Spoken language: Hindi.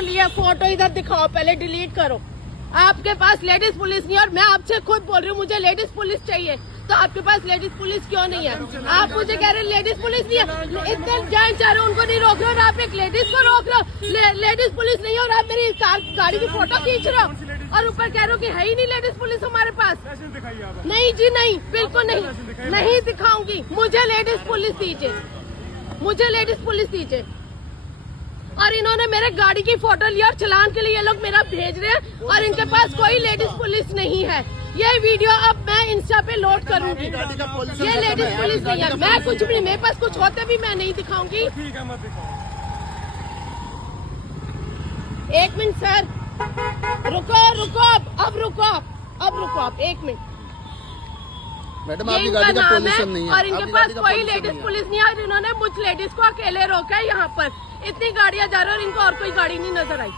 फोटो लिया, फोटो इधर दिखाओ, पहले डिलीट करो। आपके पास लेडीज पुलिस नहीं है और मैं आपसे खुद बोल रही हूँ मुझे लेडीज पुलिस चाहिए, तो आपके पास लेडीज पुलिस क्यों नहीं है? आप मुझे कह रहे हैं लेडीज पुलिस नहीं है, इतने जेंट्स जा रहे हैं उनको नहीं रोक रहे और आप एक लेडीज को रोक रहे हो। लेडीज पुलिस नहीं है और आप मेरी गाड़ी की फोटो खींच रहे हो और ऊपर कह रहे हो कि है ही नहीं लेडीज पुलिस हमारे पास। नहीं जी नहीं, बिल्कुल नहीं, नहीं दिखाऊंगी। मुझे लेडीज पुलिस दीजिए, मुझे लेडीज पुलिस दीजिए। और इन्होंने मेरे गाड़ी की फोटो लिया और चलान के लिए ये लोग मेरा भेज रहे हैं और इनके पास कोई लेडीज पुलिस नहीं है। ये वीडियो अब मैं इंस्टा पे लोड करूंगी। ये लेडीज पुलिस नहीं है, मैं कुछ भी, मेरे पास कुछ होते भी मैं नहीं दिखाऊंगी। एक मिनट सर, रुको रुको, अब रुको, अब रुको आप 1 मिनट। मैडम आपकी गाड़ी का पोल्यूशन नहीं है और इनके पास कोई लेडीज पुलिस नहीं है और इन्होंने मुझ लेडीज को अकेले रोका है यहाँ पर। इतनी गाड़ियां जा रही है और इनको और कोई गाड़ी नहीं नजर आई।